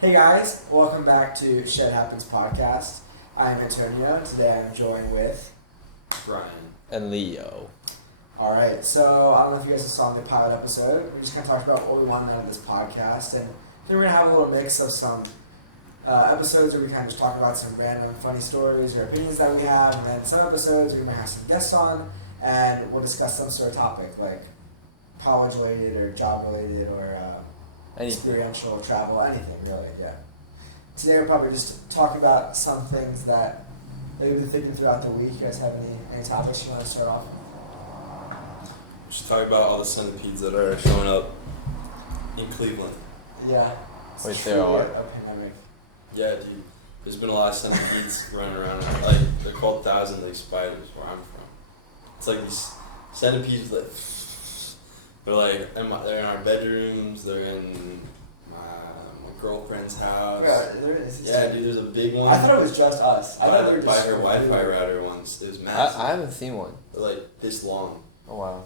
Hey guys, welcome back to Shed Happens podcast. I'm Antonio. Today I'm joined with Brian. And Leo. Alright, so I don't know if you guys saw the pilot episode. We just kind of talked about what we wanted out of this podcast, and I think we're going to have a little mix of some episodes where we kind of just talk about some random funny stories or opinions that we have, and then some episodes we might have some guests on, and we'll discuss some sort of topic, like college related or job related or experiential travel, anything really, yeah. Today we're probably just talking about some things that we've been thinking throughout the week. You guys have any topics you want to start off with? We should talk about all the centipedes that are showing up in Cleveland. Yeah. Wait, there are? A pandemic. Yeah, dude. There's been a lot of centipedes running around. Like, they're called thousand legged spiders where I'm from. It's like these centipedes that they're like, they're in our bedrooms, they're in my girlfriend's house. Yeah, there is. Yeah, dude, there's a big one. I thought it was just us. I thought we were by just her Wi-Fi router once. It was massive. I haven't seen one. They're like this long. Oh wow.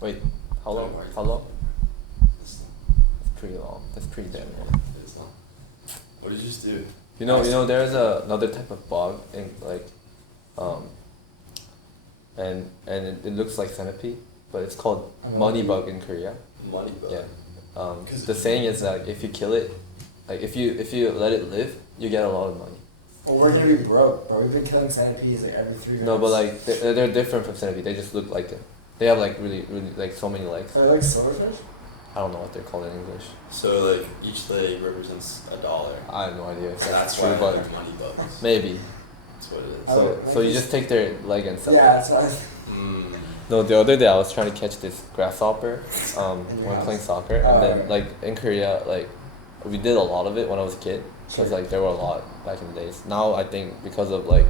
Wait, how long? Don't worry. How long? This That's pretty long. That's pretty damn long. This long. What did you just do? You know, there's another type of bug in like, and it looks like centipede, but it's called money bug in Korea. Money bug. Yeah. The saying is that if you kill it, like if you let it live, you get a lot of money. Well, we're gonna be broke, bro. We've been killing centipedes like every 3 months. No, but like they're different from centipede. They just look like it. They have like really like so many legs. Are they like silverfish? I don't know what they're called in English. So like each leg represents $1. I have no idea if So that's that's true, why but they're money bugs. maybe. That's what it is. Okay, So you just take their leg and sell Yeah, it. that's what Mm. No, the other day I was trying to catch this grasshopper In your when house? playing soccer, Oh, and then okay. like in Korea, like we did a lot of it when I was a kid, because Sure. like there were a lot back in the days. Now I think because of like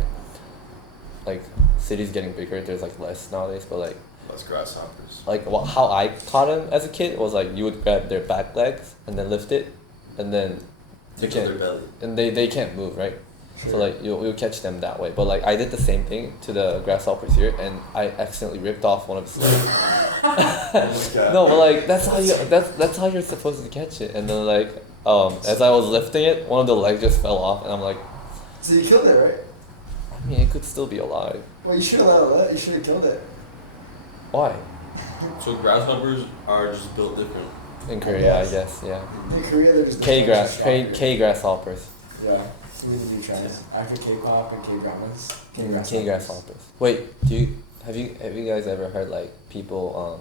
cities getting bigger, there's like less nowadays. But That's grasshoppers. how I caught them as a kid was like you would grab their back legs and then lift it, and then you Tickle their can't, belly. and they can't move, right? Sure. So like you'll catch them that way. But like I did the same thing to the grasshoppers here, and I accidentally ripped off one of his legs. No, but like that's how you're supposed to catch it. And then like as I was lifting it, one of the legs just fell off, and I'm like, So you killed it, right? I mean, it could still be alive. Well, you should have let it live. You should have killed it. Why? So grasshoppers are just built different. In Korea, I guess, yeah. In Korea, they're just K grasshoppers. Yeah. We need to do trends. After K-pop and K-dramas. K grasshoppers. Wait, have you guys ever heard like people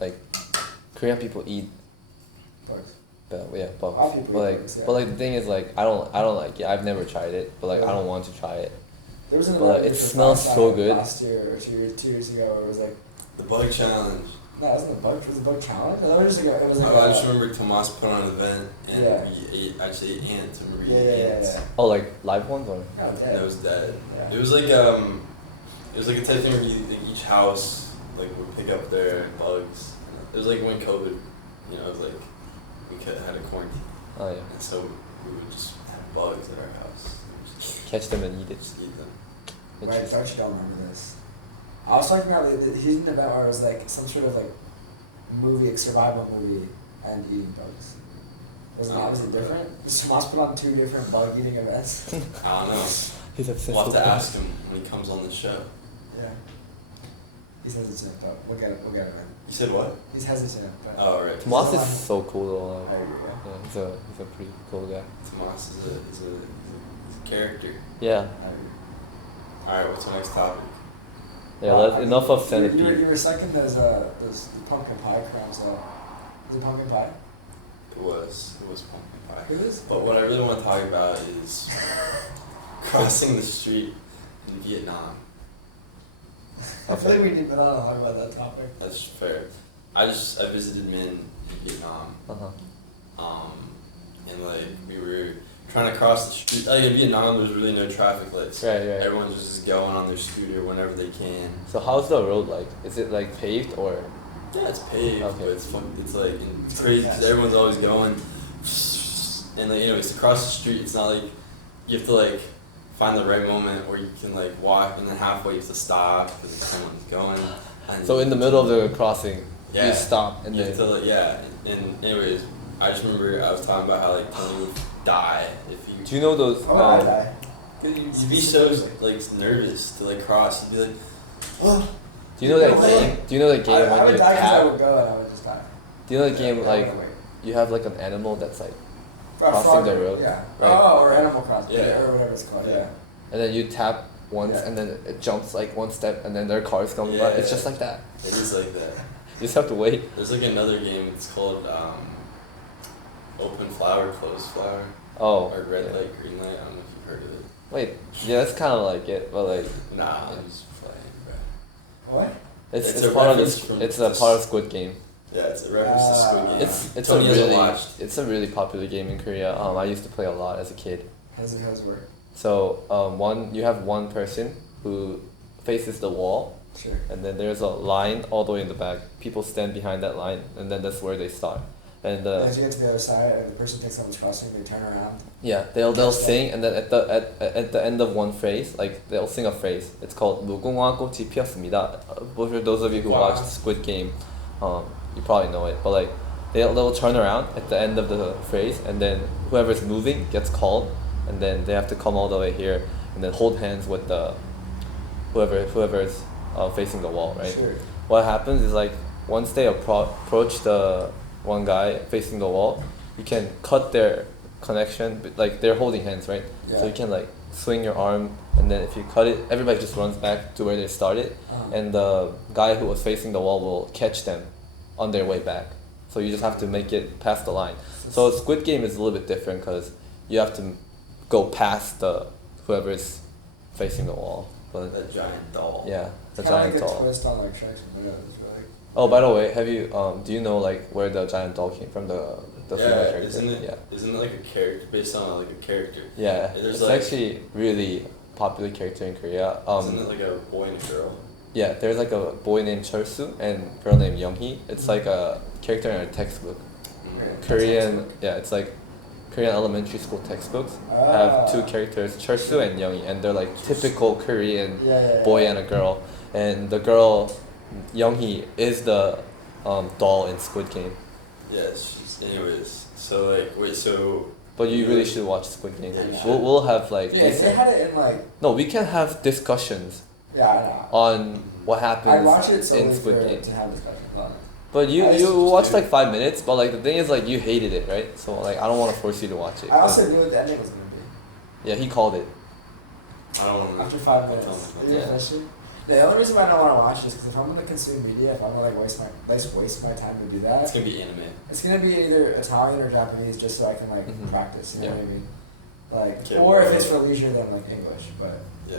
like Korean people eat Bugs. bugs. All people But eat like bugs, yeah. but like the thing is like I don't like it. I've never tried it, but like I don't want to try it. There was But it smells so good. Last year or 2 years ago, where it was like, The bug challenge. no, it wasn't a bug. It was a bug challenge. It was just like, it was like I just remember Tomas put on an event and Yeah. I just ate ants. I remember Yeah, eating yeah, ants. yeah. Oh, like live ones or? Oh, And dead. it was dead. Yeah. It was like a type thing where each house like would pick up their bugs. It was like when COVID, it was like we had a quarantine, Oh yeah. and so we would just have bugs at our house. And just Catch them and eat it. eat them. Right, Interesting. don't you don't remember this? I was talking about he's in the event where it was like some sort of like movie, like survival movie, and eating bugs. Was it different? Tomas put on 2 different bug eating events. I don't know. He's obsessed We'll have with to bugs. ask him when he comes on the show. Yeah. He's hesitant, but we'll get him in. You said what? He's hesitant, but. Oh right. Tomas is so cool though. Like, I agree, yeah. yeah, he's a pretty cool guy. Tomas is a character. Yeah. I agree. All right, what's our next topic? Yeah. I mean, Enough of You centipede. were second those pumpkin pie crimes. Is it pumpkin pie? It was pumpkin pie. It is. But what I really want to talk about is crossing the street in Vietnam. I feel like we need to talk about that topic. That's fair. I visited Minh in Vietnam, and like we were trying to cross the street. Like in Vietnam, there's really no traffic lights. Right. Everyone's just going on their scooter whenever they can. So how's the road like? Is it like paved or? Yeah, it's paved, Okay. but it's fun. It's like it's crazy because everyone's always going, and like it's across the street. It's not like you have to like find the right moment where you can like walk, and then halfway you have to stop because someone's going. And So in the middle of the crossing, Yeah. you stop and you then. have to, like, and anyways, I just remember I was talking about how like Tony would die if you. Do you know those? Oh, I die. You'd be so like nervous to like cross. You'd be like, oh. Do you know that game? Do you know that game I when would you die because I tap? would go and I would just die. Do you know that game Yeah, like I would wait. you have like an animal that's like Or crossing the frog, road? Yeah. Right. Oh, or Animal Crossing. Yeah. Or whatever it's called. Yeah. And then you tap once Yeah. and then it jumps like one step and then their cars come by. Yeah. It's just like that. It is like that. You just have to wait. There's like another game. It's called Open Flower, Closed Flower, Oh. or Red yeah. Light, Green Light. I don't know if you've heard of it. Wait, yeah, that's kind of like it, but like Nah, I'm just playing, bro. What? it's It's a part of reference this. from It's a this- part of Squid Game. Yeah, it's a reference to Squid Game. It's Tony a hasn't really watched. it's a really popular game in Korea. I used to play a lot as a kid. How's it work? So you have one person who faces the wall, Sure. and then there's a line all the way in the back. People stand behind that line, and then that's where they start. And As you get to the other side and the person thinks someone's crossing, they turn around. yeah, they'll sing, and then at the end of one phrase, like they'll sing a phrase. It's called 무궁화 꽃이 피었습니다. For those of you who Wow. watched Squid Game, you probably know it. But like they'll turn around at the end of the phrase, and then whoever's moving gets called, and then they have to come all the way here, and then hold hands with the whoever's facing the wall, right? Sure. What happens is like once they approach the one guy facing the wall, you can cut their connection, but like they're holding hands, right? So Yeah. you can like swing your arm, and then if you cut it, everybody just runs back to where they started, Uh-huh. and the guy who was facing the wall will catch them on their way back. So you just have to make it past the line. So Squid Game is a little bit different because you have to go past the whoever's facing the wall. But That giant doll. yeah, the It's kind giant of like doll. a twist on like Sharks and Widows, really. Oh, by the way, have you do you know like where the giant doll came from? The female Yeah, character. isn't it? Yeah. Isn't it like a character based on like a character? Yeah, There's it's like- actually really popular character in Korea. Isn't it like a boy and a girl? Yeah, there's like a boy named Cheolsu and girl named Younghee. It's like a character in a textbook. Korean, yeah, it's like Korean elementary school textbooks have two characters, Cheolsu and Younghee, and they're like typical Korean Yeah. boy and a girl. And the girl, Younghee, is the doll in Squid Game. Yes. Anyways, so like wait, so But you really should watch Squid Game. Yeah, you should. We'll have like Yeah, they decent- had it in like. no, we can have discussions Yeah, I know. on what I happens watch it in solely Squid for Game. to have discussions on it. But you I used to just watched do- like 5 minutes, but like the thing is like you hated it, right? So like I don't want to force you to watch it. I also knew what the ending was gonna be Yeah, he called it. I don't want to. after 5 minutes. Tell me. Did you Yeah. finish it? The only reason why I don't want to watch it is because if I'm gonna consume media, if I'm gonna like waste my time to do that, It's gonna be anime. it's gonna be either Italian or Japanese, just so I can like Mhm. practice. You know Yeah. what I mean? Like, Okay, or if well- it's for leisure, then like English. But Yeah.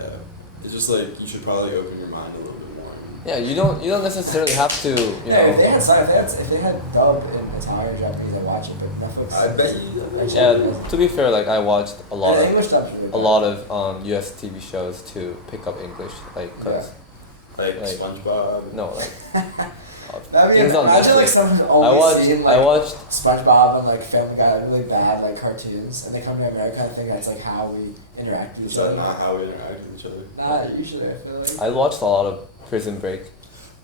It's just like you should probably open your mind a little bit more. Yeah, you don't necessarily have to, you yeah, if they know. had if they had dub in Italian or Japanese, I'd watch it. But Netflix. I bet you. Actually, Yeah, to be fair, like I watched a lot the of English dub's really a good. lot of US TV shows to pick up English, like cause Like Like- SpongeBob. no like That'd be things on imagine like Netflix. someone I always watched seen like I watched SpongeBob and like Family Guy, like, really bad like cartoons, and they come to America and think that's like how we interact with Is each that other. not how we interact with each other? Not usually, I feel like. I watched a lot of Prison Break.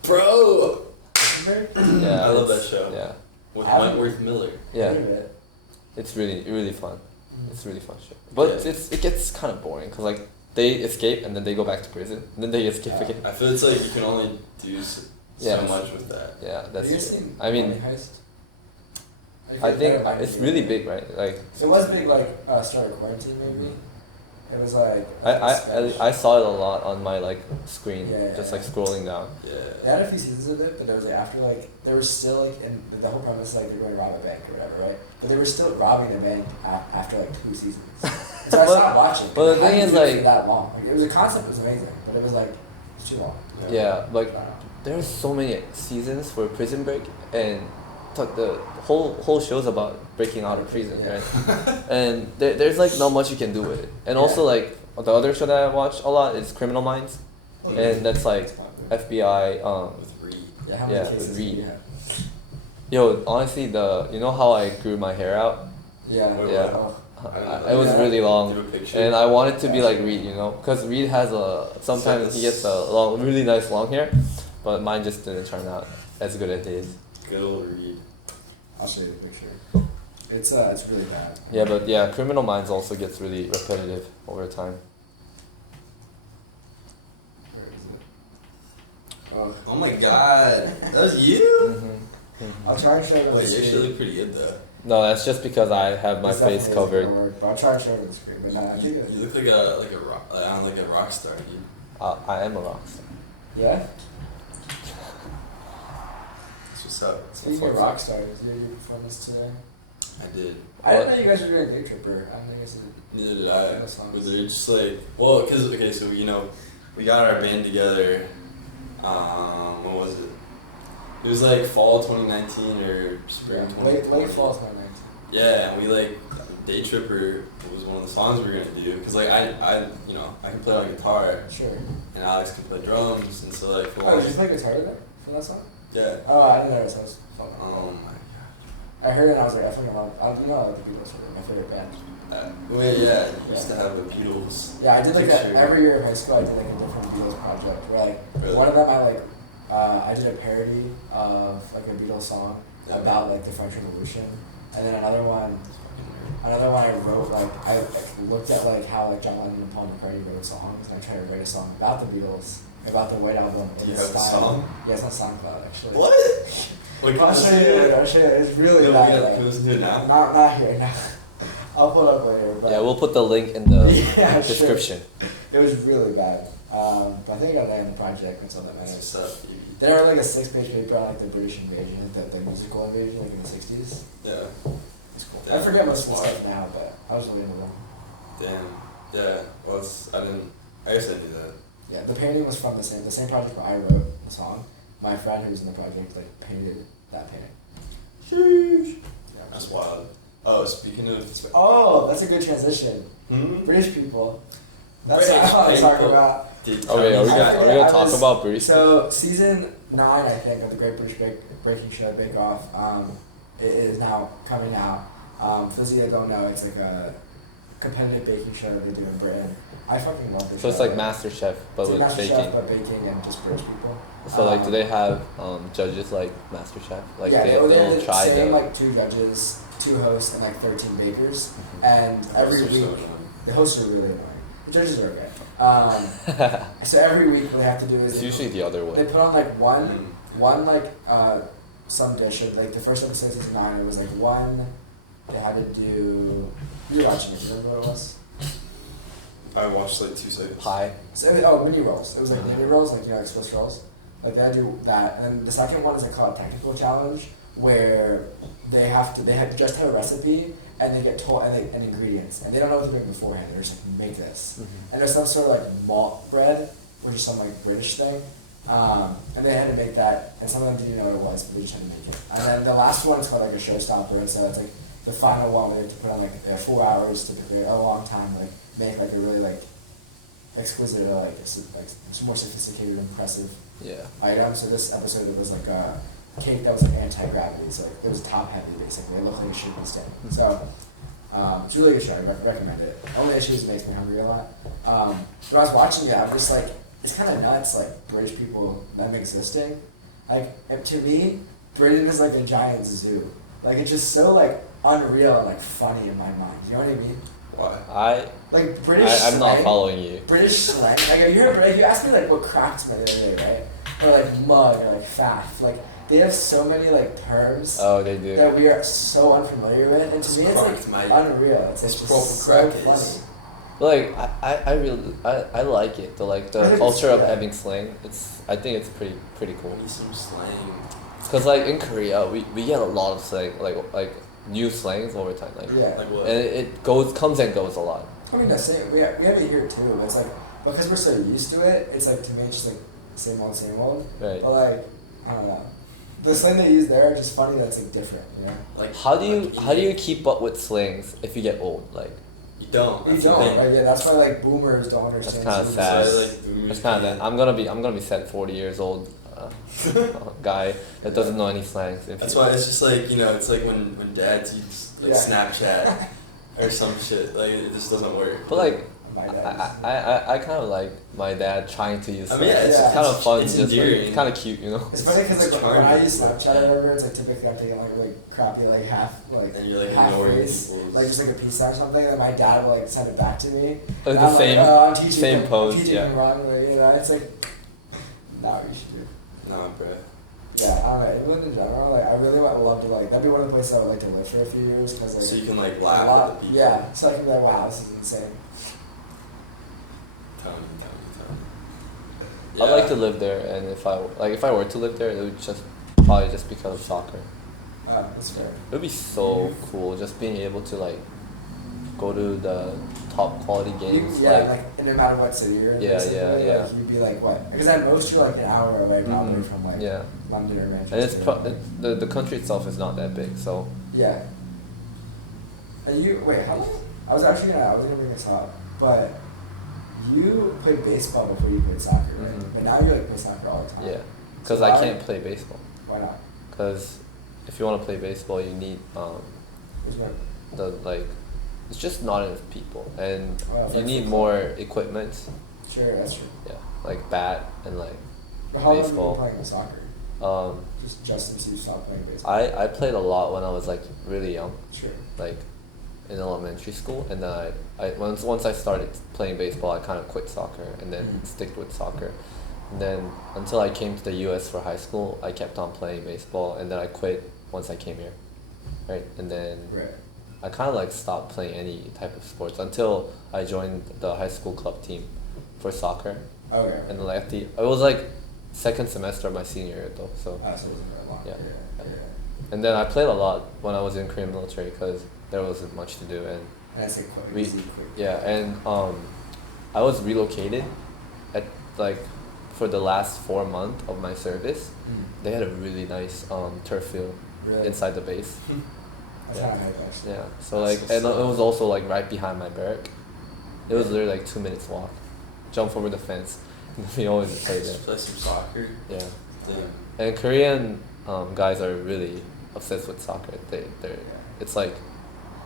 Bro! Yeah, I love that it's- show. Yeah, With I- Wentworth Miller. yeah, Heard of it. it's really fun. It's a really fun show, but Yeah. it gets kind of boring because like they escape and then they go back to prison and then they escape Yeah. again. I feel it's like you can only do Yeah. so much with that. Yeah, Have you that's. seen I mean, Money Heist? I think it's really big, right? Like It was big, like start of quarantine maybe. It was like. I saw it a lot on my like screen, Yeah, just yeah. like scrolling down. They Yeah. had a few seasons of it, but there was like after like there was still like and the whole premise like they're going to rob a bank or whatever, right? But they were still robbing the bank after like 2 seasons. So I stopped watching. but the I thing didn't is, do it for like- that long. Like, it was the concept was amazing, but it was like it's too long. Yeah, like I don't know. there's so many seasons for Prison Break, and the whole show's about breaking out of prison, Yeah. right? And there's like not much you can do with it. And also Yeah. like the other show that I watch a lot is Criminal Minds, and that's like It's popular. FBI. With Reed. Yeah, how many yeah, cases Reed. do you have? Yo, honestly, you know how I grew my hair out? Yeah. Wait, Yeah. Oh. It was Yeah. really long. Do a picture. And I wanted to be like Reed, you know, because Reed has sometimes he gets a long, really nice long hair, but mine just didn't turn out as good as his. Good old Reed. I'll show you the picture. It's really bad. Yeah, but yeah, Criminal Minds also gets really repetitive over time. Where is it? Oh my god, that was you? Mm-hmm. I'll try and show it on the Wait, you screen. actually look pretty good though. No, that's just because I have my It's face definitely covered. gonna work, but I'll try and show it on the screen. But no, I think You look like a rock star. You. I am a rock star. Yeah? That's what's up. Speaking of rock stars, you did your performance today. I did. I didn't know you guys were doing a Day Tripper. I think it's Neither did I. Those songs. Was it just like, well, cause okay, so we got our band together. What was it? It was like fall 2019 or spring 2020. late fall 2019. Yeah, and we like Day Tripper was one of the songs we were gonna do because like I can play on guitar Sure. and Alex can play drums and so like for Oh, did you play guitar there for that song? yeah. Oh, I didn't know it was fun. Oh my I heard it and I was like, I fucking love I didn't know the Beatles were my favorite band. god. Wait, yeah, you used to have the Beatles. Yeah, I did like that picture. every year in high school. I did like a different Beatles project where like Really? one of them I did a parody of like a Beatles song Yeah. about like the French Revolution, and then another one I wrote like I looked at like how like John Lennon and Paul McCartney wrote songs, and I tried to write a song about the Beatles, about the White Album. Do in you have the style. song? Yeah, it's on SoundCloud actually. What? Like, I'll show you. I'll show you. It's really Can bad. we Like, listen to it now? not here. No. I'll pull it up later. But Yeah, we'll put the link in the Yeah, sure. description. It was really bad. But I think I got that in the project, and so that That's matters. what's up. There are like a 6-page paper on like the British invasion, the musical invasion, like in the 60s. Yeah. It's cool. Damn. I forget most of the Wow. stuff now, but I was really into them. Damn. Yeah. Well, I guess I knew that. Yeah, the painting was from the same project where I wrote the song. My friend who was in the project like painted that painting. Sheesh. Yeah. That's wild. Oh, speaking of. Oh, that's a good transition. Hmm? British people. That's British what I was talking people. about. Okay, are we I gonna forget, talk I was- about British? So season 9, I think, of the Great British Baking Show Bake Off, it is now coming out. For those of you that don't know, it's like a competitive baking show they do in Britain. I fucking love this. So it's show. like MasterChef, but It's with like MasterChef, baking. but baking and just British people. So like, do they have judges like MasterChef? Like yeah, they'll they're try the same, the. like 2 judges, 2 hosts, and like 13 bakers. Mhm. And every Those are so week, annoying. the hosts are really annoying. The judges are okay. So every week, what they have to do is It's they usually the other they way. put on like Mm. one like some dish. Like the first episode of season 9, it was like one. They had to do. You were watching it. You remember what it was? I watched like 2 seconds. Pie. So, mini rolls. It was like mini rolls, like like Swiss rolls. Like they had to do that, and then the second one is like called a technical challenge, where they just have a recipe and they get told and ingredients, and they don't know what to make beforehand. They're just like make this, and there's some sort of like malt bread, which is some like British thing, and they had to make that, and some of them didn't know what it was, but they just had to make it. And then the last one is called like a showstopper, and so it's like the final one where they have to put on like 4 hours to prepare a long time, like make like a really like exquisite, like more sophisticated, impressive Yeah. item. So this episode, it was like a cake that was like anti-gravity, so like it was top heavy basically. It looked like a shooting stick. So it's a really good show. I recommend it. Only issue is it makes me hungry a lot. But I was watching it, I'm just like, it's kind of nuts, like British people them existing. Like and to me, Britain is like a giant zoo. Like it's just so like unreal and like funny in my mind. You know what I mean? Why? Like British I'm not slang- following you. British slang, like if you ask me like what craftsman the other day, right? Or like mug or like faff, like they have so many like terms Oh, they do. that we are so unfamiliar with, and to me it's Cracked, like mate. unreal. It's It's just proper so crackers. funny. But like I really I like it. The I the think culture it's- of yeah. having slang. I think it's pretty cool. Need some slang. Cause like in Korea we get a lot of slang like new slangs over time like Yeah. Like what? and it comes and goes a lot. I mean, the same. We have it here too. But it's like because we're so used to it. It's like to me, it's just like same old. Right. But like I don't know, the slang they use there are just funny. That's like different, you know. Like How do you like keep up with slangs if you get old? Like You don't. You That's the don't, thing. right? Yeah, that's why like boomers don't understand. kinda zooms. sad. So, like, boomers that's kind of can't- that. I'm gonna be said 40 years old guy that doesn't know any slangs. That's why it's just like, it's like when dads use like Yeah. Snapchat or some shit. Like it just doesn't work. But like My dad. I kind of like my dad trying to use. I mean, yeah, it's yeah. kind of fun. It's just like, endearing. it's kind of cute, you know. It's funny because It's like when I charming. use Snapchat, I remember it's like typically I'm taking like really crappy like half like And you're like half ignoring face, people's. like just like a piece or something, and my dad will like send it back to me. Like And the I'm same, like, oh, I'm teaching same him, pose, I'm teaching yeah. him wrongly, you know. It's like, nah, you should do. Nah, bro. Yeah, I don't know. England in general, like I really would love to like. That'd be one of the places I would like to live for a few years because like. So you can like a laugh lot- at the people. Yeah, so I can be like, wow, this is insane. Tell me. I'd like to live there, and if I were to live there, it would just probably just because of soccer. That's fair. It would be so cool just being able to like go to the top quality games. Yeah, like and no matter what city you're in. Yeah, basically, yeah, like, yeah. You'd be like what? Because at most you're like an hour away probably Mhm. from like Yeah. London or Manchester. And it's the country itself is not that big, so Yeah. And you wait, how? I was gonna bring this up, but you played baseball before you played soccer, right? Mhm. But now you like play soccer all the time. yeah. Because So I why- can't play baseball. Why not? Because if you want to play baseball, you need There's no- the like, it's just not enough people, and Oh, you that's need cool. more equipment. Sure, that's true. Yeah, like bat and like But how long have you baseball. been playing soccer? Just since you stopped playing baseball. I played a lot when I was like really young, Sure. like in elementary school, and then once I started playing baseball, I kind of quit soccer and then Mhm. sticked with soccer, and then until I came to the U.S. for high school, I kept on playing baseball, and then I quit once I came here, right, and then Right. I kind of like stopped playing any type of sports until I joined the high school club team for soccer, Okay. and then like it was like second semester of my senior year though, so. So it wasn't very long. Yeah. Yeah. And then I played a lot when I was in Korean military because there wasn't much to do, and And I say quick. We- Easy, quick. yeah, and I was relocated at like for the last 4 months of my service. Mhm. They had a really nice turf field Really? inside the base. That's kind of hype actually. Yeah, so That's like, so and sick. it was also like right behind my barrack. It was literally like 2 minutes walk. Jump over the fence. We always played there. Just play some soccer. Yeah, Damn. and Korean guys are really obsessed with soccer. They're it's like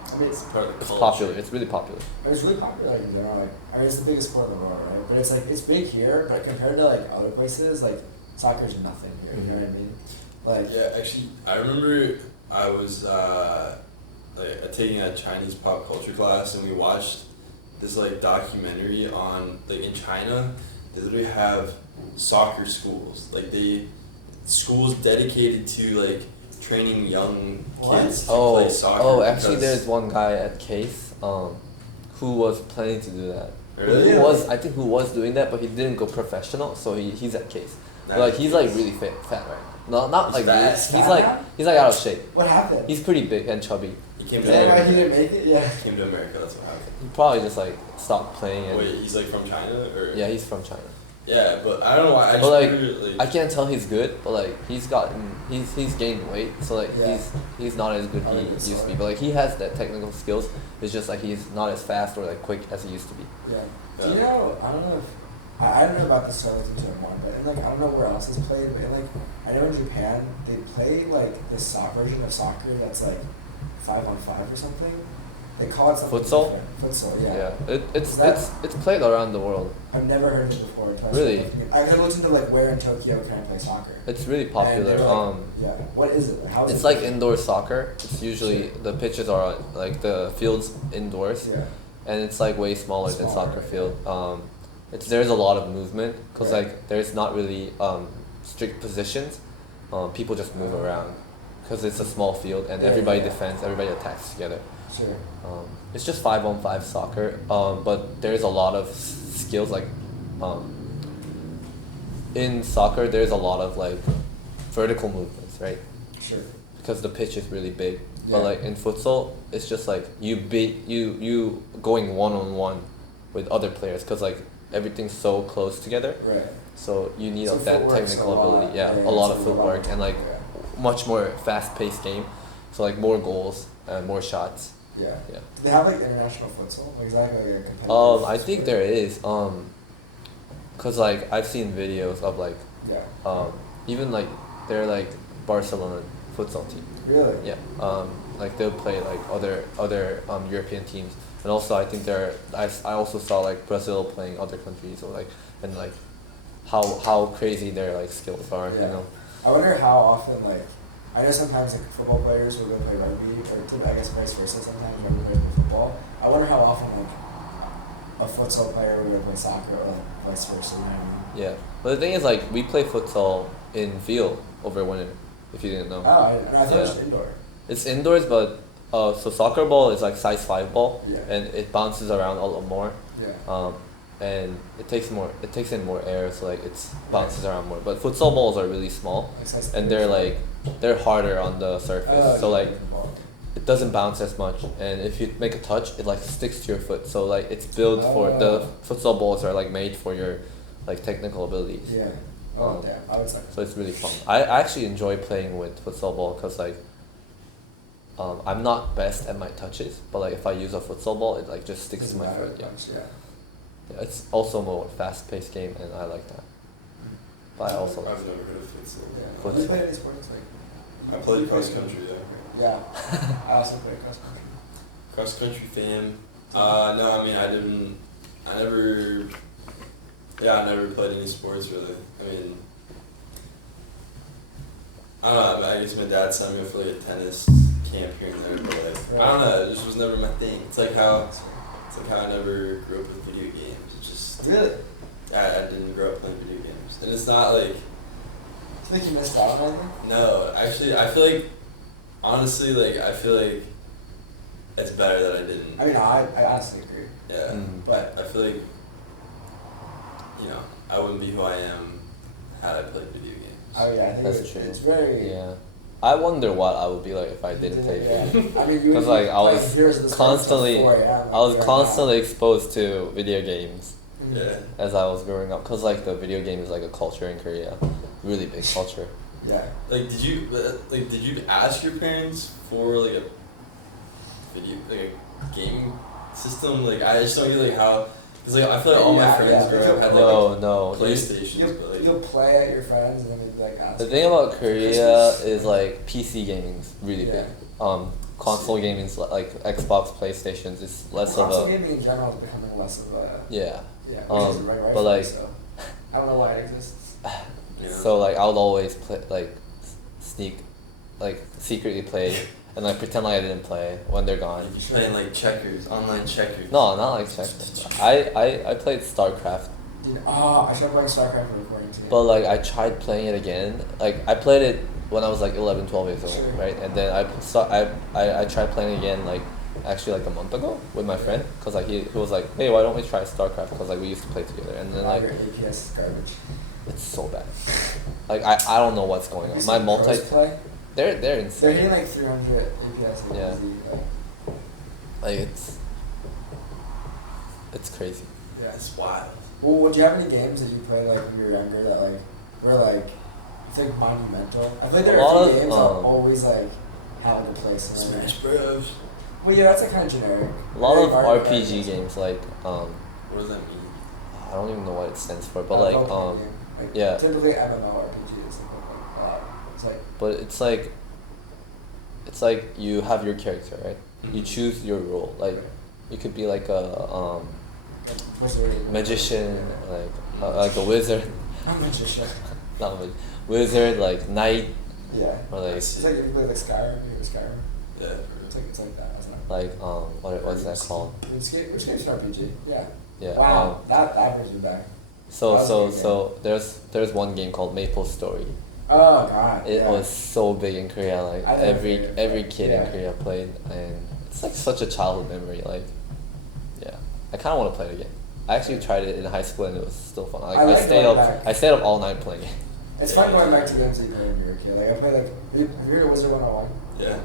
I mean, Part of the it's culture. popular. It's really popular. it's really popular in general. Like, I mean, it's the biggest sport in the world, right? But it's like it's big here, but compared to like other places, like soccer's nothing here. You know what I mean? Like, Yeah, actually, I remember I was like taking a Chinese pop culture class, and we watched this like documentary on like in China. They literally have soccer schools, like schools dedicated to like training young kids to play soccer. Actually, because- there's one guy at Case, who was planning to do that. Really? I think who was doing that, but he didn't go professional, so he's at Case. Nice. Like he's like really fat right now. No, not He's like fat. really, Fat? he's like out of shape. what happened? He's pretty big and chubby. He came Is to that why America. he didn't make it? Yeah. Came to America. That's what happened. He probably just like stopped playing and Wait, he's like from China, or yeah, he's from China. yeah, but I don't know why. I But, just like, remember, I can't tell he's good, but like he's gained weight, so like Yeah. he's not as good I he think used so. to be. But like he has that technical skills. It's just like he's not as fast or like quick as he used to be. Yeah. Yeah. Do you know? I don't know if I don't know about the Sterling one, but in, like I don't know where else it's played, but in, like I know in Japan they play like this version of soccer that's like 5-on-5 or something. They call it something Futsal? different. Futsal, yeah. Yeah, Is that- it's played around the world. I've never heard of it before. until I Really? started looking at- I looked into like where in Tokyo can I play soccer. It's really And popular. they were like, yeah. What is it? How is It's it like played? indoor soccer. It's usually the pitches are like the fields indoors, Yeah. and it's like way smaller than Smaller, soccer yeah. field. There's a lot of movement because Right. like there's not really strict positions. People just move around because it's a small field and Yeah, everybody yeah. defends, everybody attacks together. Sure. It's just 5-on-5 soccer, but there's a lot of skills like in soccer. There's a lot of like vertical movements, right? Sure. Because the pitch is really big. But Yeah. like in futsal, it's just like you going one-on-one with other players because like everything's so close together. Right. So you need So that footwork's technical a lot. ability. Yeah, Yeah, a lot it's of a lot. footwork and like Yeah. much more fast-paced game. So like more goals and more shots. Yeah. Yeah. Do they have like international futsal? Like, is that like a competitive? I think sport? there is. Cause like I've seen videos of like Yeah. even like they're like Barcelona futsal team. Really? Yeah. Like they'll play like other European teams. and also I think I also saw like Brazil playing other countries or like and like how crazy their like skills are. Yeah. You know. I wonder how often, like, I know sometimes like football players will go play rugby, or I guess vice versa. Sometimes rugby players play football. I wonder how often like a futsal player will go play soccer, or like vice versa. You know what I mean? Yeah, but the thing is, like, we play futsal in field over winter. If you didn't know. Oh, I thought it was indoor. It's indoors, but so soccer ball is like size 5 ball, Yeah. and it bounces around a lot more. Yeah. And it takes in more air, so like it bounces around more. But futsal balls are really small, and they're harder on the surface, so like it doesn't bounce as much. And if you make a touch, it like sticks to your foot. So like it's built for the futsal balls are like made for your like technical abilities. Yeah. Oh damn! I was like. So it's really fun. I actually enjoy playing with futsal ball because like I'm not best at my touches, but like if I use a futsal ball, it like just sticks to my foot. Yeah. Yeah, it's also a more fast-paced game, and I like that. But I also like I've never heard of futsal. Yeah. Have you played any sports like? I played cross country. Yeah. I also played cross country. Cross country fan. No, I mean I never played any sports really. I mean, I don't know. I guess my dad sent me for like a tennis camp here and there, but like I don't know. It just was never my thing. It's like how I never grew up with video games. It just Really? I didn't grow up playing video games, and it's not like. Do you think you missed out on anything? No, actually, I feel like honestly, like I feel like it's better that I didn't. I mean, I honestly agree. Yeah, but I feel like I wouldn't be who I am had I played video games. Oh yeah, I think That's true. It's very. Yeah. I wonder what I would be like if I didn't play video games. I mean, Because like I was constantly exposed to video games Yeah. as I was growing up. Cause like the video game is like a culture in Korea, really big culture. Yeah. Like, did you ask your parents for like a game system? Like, I just don't get like how. Cause like I feel like all my friends growing up had like PlayStations, but like you'll play at your friends and then you'd like ask. The thing about Korea is like PC gaming's really Yeah. big. Console gaming's like Xbox, PlayStations is less of Console a gaming in general is becoming less of a. yeah. Yeah. Um, Which is right but like so. I don't know why it exists. Yeah. So like I would always play like secretly play and like pretend like I didn't play when they're gone. You're playing like checkers, online checkers. No, not like checkers. I played StarCraft. I started playing StarCraft for recording too. But like I tried playing it again. Like I played it when I was like 11, 12 years old, Sure. right? And then I tried playing again like actually like a month ago with my friend because like he was like, hey, why don't we try StarCraft? Because like we used to play together. And then like your APS is garbage. it's so bad. Like I don't know what's going on. My multi play. they're They're insane. hitting like 300 APS. Like Yeah. easy, Like it's crazy. Yeah. It's wild. Well, do you have any games that you played like when you were younger that like were like you think monumental? I feel like there A lot are a of, few games that always like have a place in there. Smash Bros. Well, yeah, that's like kind of generic. A lot Very of Mario RPG Kart. games like What does that mean? I don't even know what it stands for, but like yeah. Typically MMORPG is like it's like But it's like you have your character, right? You choose your role. Like you could be like a magician, like a wizard. I'm a magician. Not a wizard, like knight, Yeah. or like It's like if you play like Skyrim, you know Skyrim. Yeah. It's like that, isn't it? like what's that called? Which game's an RPG? Yeah. Yeah. Wow, that brings me back. So That was a good there's one game called Maple Story. Oh god. It yeah. was so big in Korea. Like I never every played it, every but kid yeah. in Korea played, and it's like such a childhood memory. Like, yeah, I kind of want to play it again. I actually tried it in high school and it was still fun. Like, I like stayed going up. back. I stayed up all night playing it. It's fun going back to games that you played when you were a kid. Like I played like have you heard of Wizard 101? Yeah.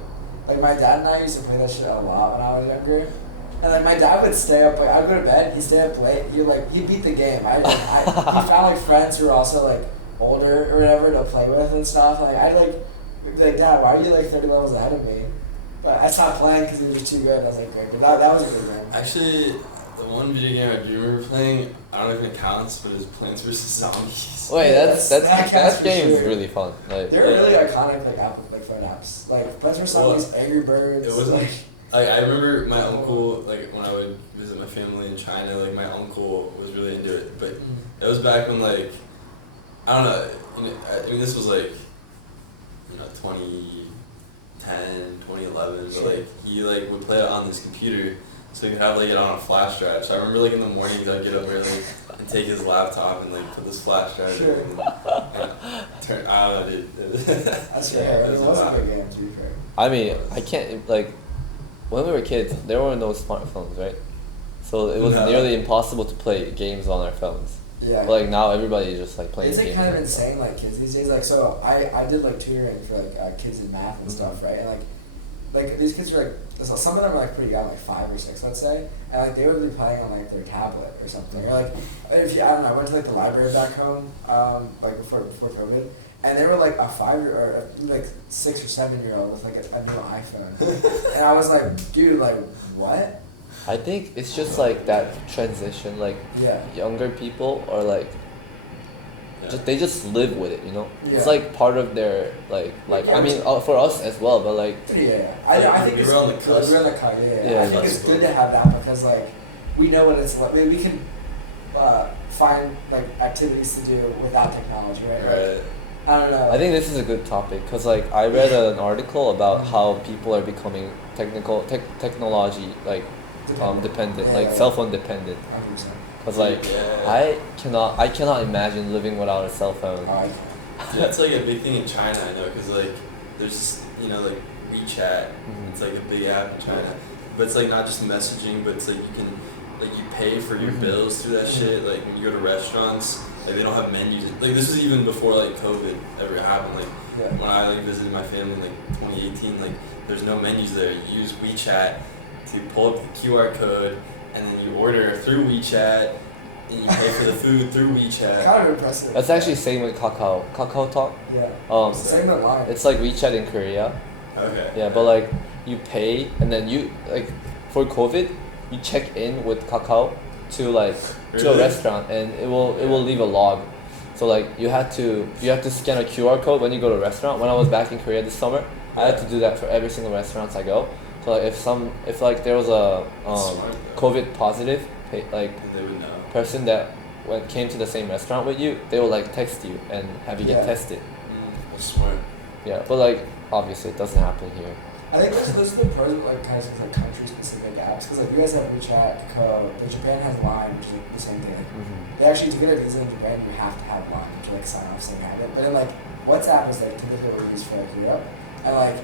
Like my dad and I used to play that shit a lot when I was younger. And like my dad would stay up, like I'd go to bed, he'd stay up late, he beat the game. He found like friends who were also like older or whatever to play with and stuff. Like I'd like be like, Dad, why are you like 30 levels ahead of me? But I stopped playing because he was just too good. I was like, great, but that was a good game. Actually, the one video game I do remember playing, I don't know if it counts, but it was Plants vs Zombies. Wait, That counts that for game is sure. really fun. Like, They're really iconic like phone apps. Like Plants vs Zombies, Angry Birds. It was like I remember my uncle, like when I would visit my family in China, like my uncle was really into it. But it was back when like, I don't know, I mean this was like, 2010, 2011, but like he like would play it on his computer, so he could have like it on a flash drive. So I remember like in the mornings I'd get up early and take his laptop and like put this flash drive in and turn. I don't know, dude. That's fair. It was a good game, to be fair. I mean, I can't like when we were kids, there were no smartphones, right? So it was nearly impossible to play games on our phones. Yeah. But like now everybody is just like playing It's like games. kind of insane, like kids these days. Like so, I did like tutoring for like kids in math and stuff, right? And like these kids are like, so some of them are like pretty young, like 5 or 6, let's say, and like they would be playing on like their tablet or something. Or like if you, I don't know, I went to like the library back home, like before COVID, and they were like a 5-year or like 6 or 7-year-old with like a new iPhone, and I was like, dude, like what? I think it's just like that transition, like Yeah. younger people are like, they just live with it, Yeah. It's like part of their like I mean for us as well, but like Yeah, I think it's we're on the cusp. we're on the cusp. Yeah, Yeah, I think it's good to have that because like we know what it's like. We can find like activities to do without technology, right? Right. I don't know. I think this is a good topic because like I read an article about how people are becoming technology like dependent, like cell phone dependent. 100%. Cause like I cannot imagine living without a cell phone. Yeah, it's like a big thing in China, I know, because like there's like WeChat. It's like a big app in China, but it's like not just messaging, but it's like you can like you pay for your bills through that shit. Like when you go to restaurants, like they don't have menus. Like this is even before like COVID ever happened. Like when I like visited my family in like 2018, like there's no menus there. You use WeChat to pull up the QR code, and then you order through WeChat, and you pay for the food through WeChat. Kind of impressive. That's actually same with Kakao Talk. Yeah. Same online. It's like WeChat in Korea. Okay. Yeah, but like you pay and then you like for COVID, you check in with Kakao to like to a restaurant and it will leave a log. So like you have to scan a QR code when you go to a restaurant. When I was back in Korea this summer, I had to do that for every single restaurant I go. So like if like there was a COVID positive they would know. person that came to the same restaurant with you, they will like text you and have you get tested. That's smart. Yeah, but like obviously it doesn't happen here. I think those are the pros of like kind of like country specific apps because like you guys have WeChat, Kakao, but Japan has Line, which is like the same thing. Like, they actually to get a visa in Japan, you have to have Line to like sign off saying you have it. But then like WhatsApp is like typically what we use for like Europe, and like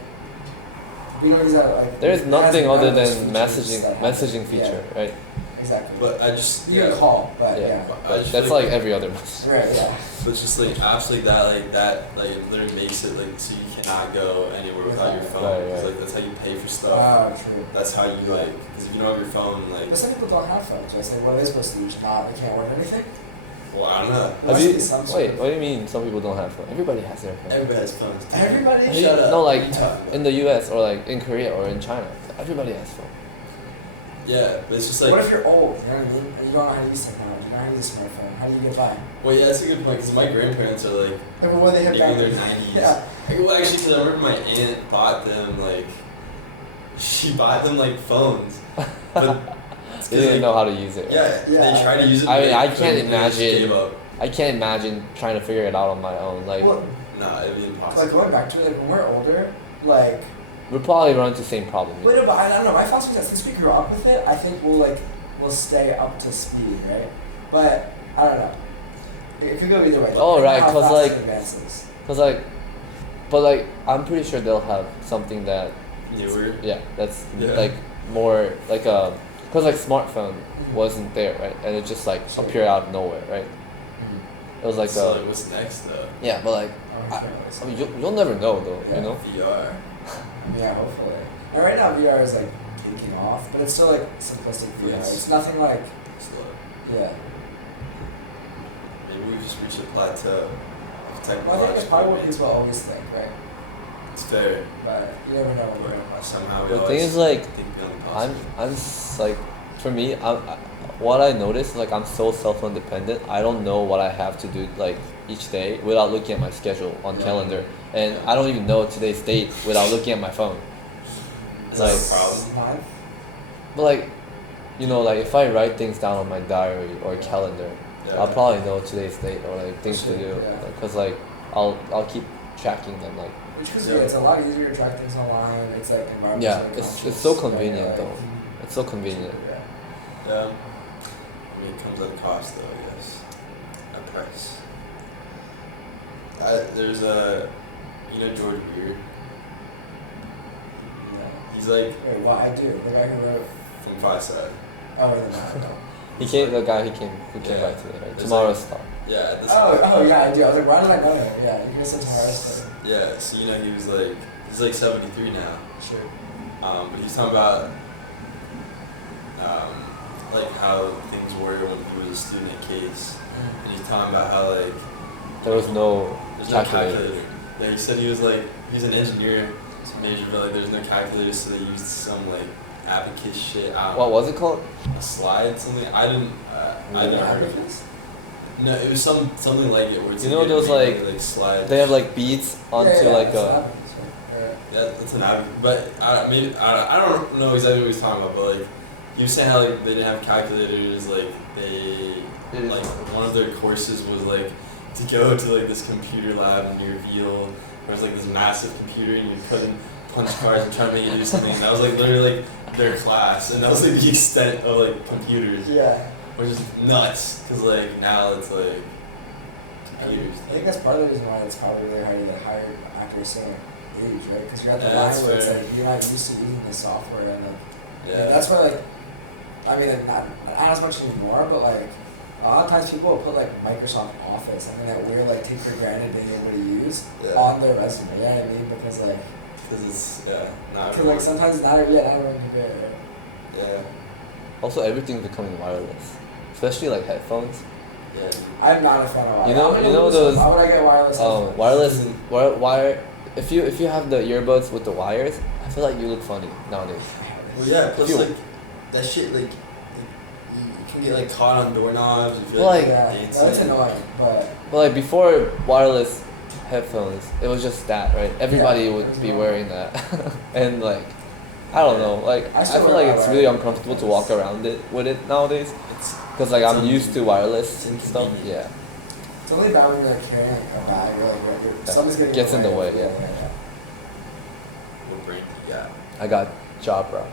we don't use that like. There's nothing other than messaging messaging feature, right? Exactly. But I just you can call, but yeah. That's like every other message. Right. Yeah. But it's just like apps like that it literally makes it like so you cannot go anywhere without your phone. Right. Like that's how you pay for stuff. Oh, true. That's how you like because if you don't have your phone like. But some people don't have phones. Right? So what are they supposed to do? Just not? They can't work anything. Well, I don't know. Wait, what do you mean some people don't have phones? Everybody has their phone. Everybody has phones. Everybody. Shut up. No, like What are you talking about? in the US or like in Korea or in China, everybody has phone. Yeah, but it's just like. What if you're old? You know what I mean? And you don't know how to use technology. You don't know how to use a smartphone. How do you get by? Well, yeah, that's a good point because my grandparents are like. Like, what they have Maybe in back their then? 90s. Yeah. Well, actually, because I remember my aunt bought them like. She bought them like phones, but. They didn't know how to use it. Yeah, Yeah. they tried to use it. I mean, but I they can't couldn't, they just imagine. gave up. I can't imagine trying to figure it out on my own. Like Well, Nah, it'd be impossible. like going back to it, like when we're older, like. we'll probably run into the same problem. Wait, no, but I don't know. My thoughts are that since we grew up with it, I think we'll stay up to speed, right? But I don't know. It could go either way. Oh, right, How 'cause, fast like- it advances. But like I'm pretty sure they'll have something that Newer. that's Yeah. like more like cause like smartphone wasn't there, right? And it just like Sure. appeared out of nowhere, right? It was like So like, what's next though? yeah, but like I mean you'll never know though, Yeah. you know? VR. Yeah, hopefully. And right now VR is like taking off, but it's still like simplistic VR. Yes. It's nothing like Slow. yeah. Maybe we just reached a plateau. Well, I think it's probably what people always think, right? It's fair. But you never know when you're gonna But watch. somehow we The thing always is like think beyond I'm possible. like for me what I noticed like I'm so self independent. I don't know what I have to do like each day without looking at my schedule on calendar, and I don't even know today's date without looking at my phone. Is that a problem? Mine? But like you know, like if I write things down on my diary or calendar, Yeah. I'll probably know today's date or like things to do. Yeah. Because like I'll keep tracking them like. Which is good. It's a lot easier to track things online. It's like environmentally Yeah, conscious. it's so convenient Like, though. It's so convenient. Yeah. Yeah. I mean, it comes at a cost, though, I guess. A price. There's a, George Beard. Yeah. He's like Wait, what? I do. The guy who wrote. from Phi Side. Oh, the man. No. He came. The guy who came by today, right? There's Tomorrow's like- Star. Yeah. This Oh, yeah, I do. I was like, why did I know him? Yeah, you guys said tomorrow's. Yeah. So he's like 73 now. Sure. But he's talking about like how things were when he was a student at Case, and he's talking about how like There was no there's calculator. no calculator. Yeah, he said he's an engineer major, but like there's no calculator, so they used some like abacus shit. What was it called? A slide, something. I didn't heard of it. No, it was something like it. Where it's You know those like slide. They have like beads onto like a. Yeah, it's an abacus, but I don't know exactly what he's talking about, but like he was saying how like they didn't have calculators, like they like one of their courses was like to go to like this computer lab and you reveal there was like this massive computer and you put in punch cards and try to make it do something, and that was like literally like their class, and that was like the extent of like computers. Yeah. Which is nuts, cause like now it's like computers. I think that's part of the reason why it's probably really hard to get hired after a certain age, right? Because you're at the Yeah, line that's where it's fair. like you're not used to using this software, and Yeah. that's why like, I mean, not as much anymore, but like a lot of times people will put like Microsoft Office, I mean that weird like take for granted being able to use Yeah. on their resume. You know what I mean? Because like, Cause it's not. cause like sometimes not everyone can do it. Right? Yeah. Also, everything's becoming wireless, especially like headphones. Yeah. I'm not a fan of wireless. You know- I'm you gonna know lose those- them. Why would I get wireless? headphones? Wireless wire. If you have the earbuds with the wires, I feel like you look funny nowadays. Well, yeah. Plus, Feel- like that shit, like you can get like caught on doorknobs. You feel Well, like- Yeah, dancing. that's annoying, but But like before wireless headphones, it was just that, right? Everybody Yeah, would there's be no- wearing that, and like, I don't know, like I I still feel wear like it's my really wireless uncomfortable to walk around it with it nowadays, It's because like It's I'm used to wireless it's stuff. inconvenient. Yeah. it's only bad when you're like carrying like a bag or like That something's getting gets in the way, yeah. what brand you got? I got Jabra.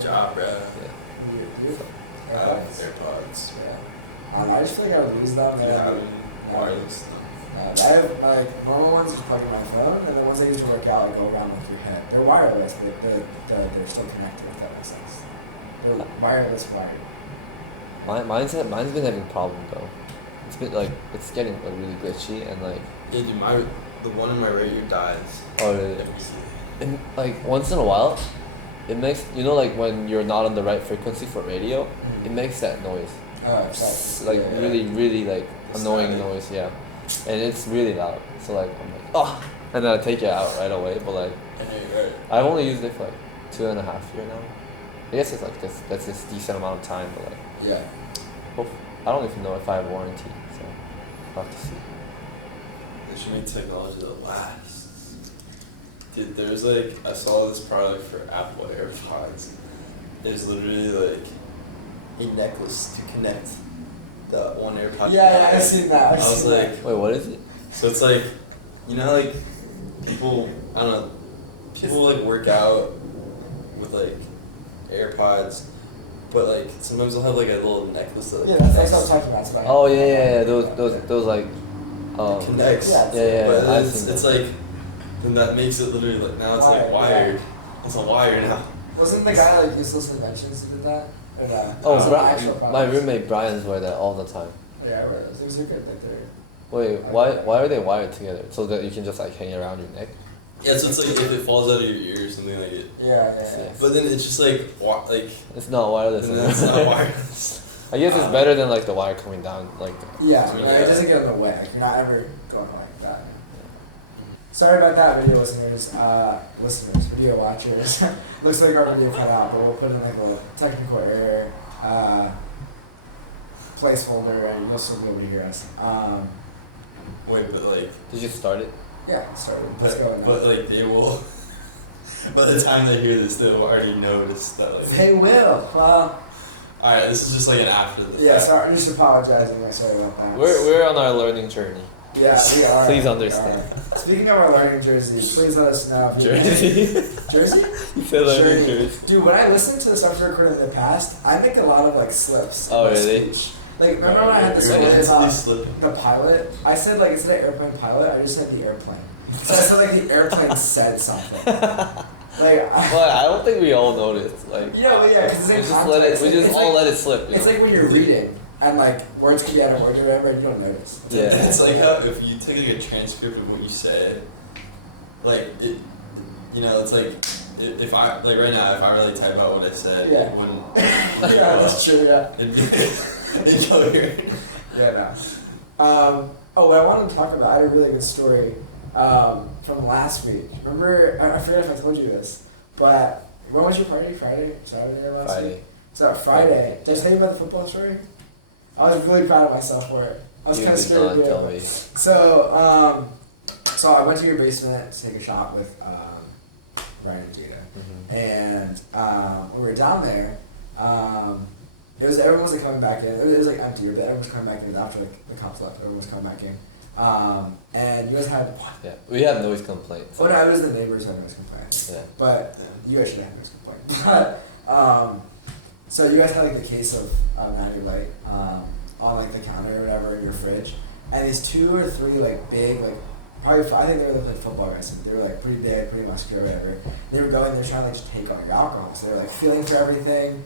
Job, bro. Yeah. I have AirPods. Yeah. I just feel like I would lose them. You And have then, wireless. I have like normal ones just plug in my phone, and the ones I use to work out like go around with your head. They're wireless, but they're still connected. If that makes sense. They're wireless wired. Mine's been having problems though. It's been like it's getting like really glitchy and like Yeah, dude, the one in my radio dies. oh really? Every season. And like once in a while, it makes like when you're not on the right frequency for radio, it makes that noise. So, Like yeah. really like The annoying static. noise, yeah. And it's really loud. So like I'm like oh, and then I take it out right away. But like I know you're right. I've only used it for like 2.5 years now. I guess it's like that's this decent amount of time, but like Yeah. I don't even know if I have warranty, so I'll have to see. They should make technology that lasts. Dude, there's like, I saw this product for Apple AirPods. There's literally like a necklace to connect the one AirPod. Yeah, I've seen that. I was like, Wait, what is it? so it's like, like people, I don't know, people like work out with like AirPods, but like sometimes they'll have like a little necklace that like Yeah, that's what I'm talking about. That's what I- Oh yeah. Those like connects. Yeah, But I've it's, seen it's that. like, then that makes it literally like, now it's like Wired, wired. It's a wire now. Wasn't the guy like Useless Inventions who did that? Or no? Oh, Some actual my products. roommate Brian's wear that all the time. Yeah, I read those. Those are good. Like they're. Wait, why are they wired together? So that you can just like hang around your neck? Yeah, so it's like if it falls out of your ear or something like it. Yeah. But then it's just like, It's not wireless. then it's not wireless. I guess it's better than like the wire coming down like Yeah, Yeah. it doesn't get in the way. Like, you're not ever going like that. Sorry about that, video listeners, video watchers. Looks like our video cut out, but we'll put in like a technical error placeholder, and you'll still be able to hear us. Wait, but like, Did you start it? Yeah, started. Let's go now. but like they will, by the time they hear this, they'll already notice that like. They will. Well, Alright, this is just like an after the Yeah, fact. sorry, I'm just apologizing. I'm sorry about that. We're on our learning journey. Yeah, we are. Please We understand. are. Speaking of our learning jersey, please let us know. If you Jersey. Jersey? You said learning Jersey. jersey. Dude, when I listen to the stuff we recorded in the past, I make a lot of like slips. Oh, in my really? Speech. Like, remember when I had the You're story about slipping. the pilot? I said like instead of airplane pilot, I just said the airplane. So I said like the airplane said something. Like, But I don't think we all noticed. Like, yeah, but yeah, because we it's just let it. We just it's all like, let it slip. You It's know? like when you're reading and like words can be out of order or whatever, and you don't notice. Yeah. It's like how if you took like a transcript of what you said, like it, you know, it's like if I like right now if I really type out what I said, Yeah. it wouldn't. Yeah, that's true. Yeah. It'd go here. Yeah, no. Oh, what I wanted to talk about, I had a really good story from last week. Remember, I forget if I told you this, but when was your party? Friday? Saturday or last Friday. week? So Friday. Did I tell you about the football story? I was really proud of myself for it. I was You kind of did scared to not do tell it. me. So I went to your basement to take a shot with Ryan and Gina. Mm-hmm. And when we were down there, everyone was like coming back in. It was like empty, but everyone was coming back in after like the cops left. Everyone was coming back in. And you guys had what? Yeah, we have noise complaints. Oh no, it was the neighbors who had noise complaints. Yeah. But you guys should have noise complaints. But so you guys had like the case of Natty Light on like the counter or whatever in your fridge, and these 2 or 3 like big like. Probably, I think they were like football guys. They were like pretty big, pretty muscular, whatever. They were going, they're trying to like just take all your alcohol. So they were like feeling for everything.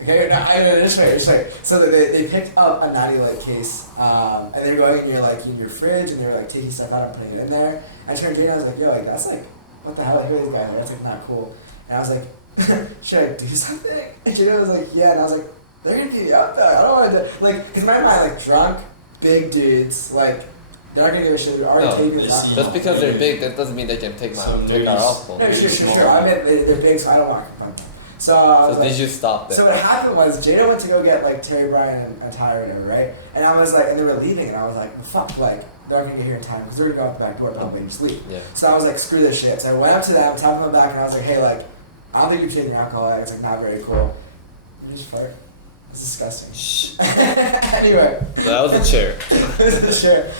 Okay, no, just wait. So they picked up a Natty Light case, and they're going in your fridge, and they were like taking stuff out and putting it in there. I turned to Jane, I was like, yo, like that's like, what the hell? Like, who are these guys? Like, that's like not cool. And I was like, should I do something? And Jane was like, yeah. And I was like, they're gonna get you out there. I don't want to, like, because in my mind, like drunk, big dudes, like. They're not gonna give a shit. They're already taking they the see- Just because they're big, that doesn't mean they can take So our alcohol. No, sure. I meant they're big, so I don't want to. So I was So like, did you stop them? So what happened was Jada went to go get like Terry Bryan and Tyra and whatever, right? And I was like, and they were leaving, and I was like, well, fuck, like they're not gonna get here in time because they're gonna go out the back door, probably just leave. Yeah. So I was like, screw this shit. So I went up to them, tapped them on the back, and I was like, hey, like, I don't think you're taking alcohol. It's like not very cool. You just fart. It's disgusting. Shh. Anyway. So that was a chair. It was the chair.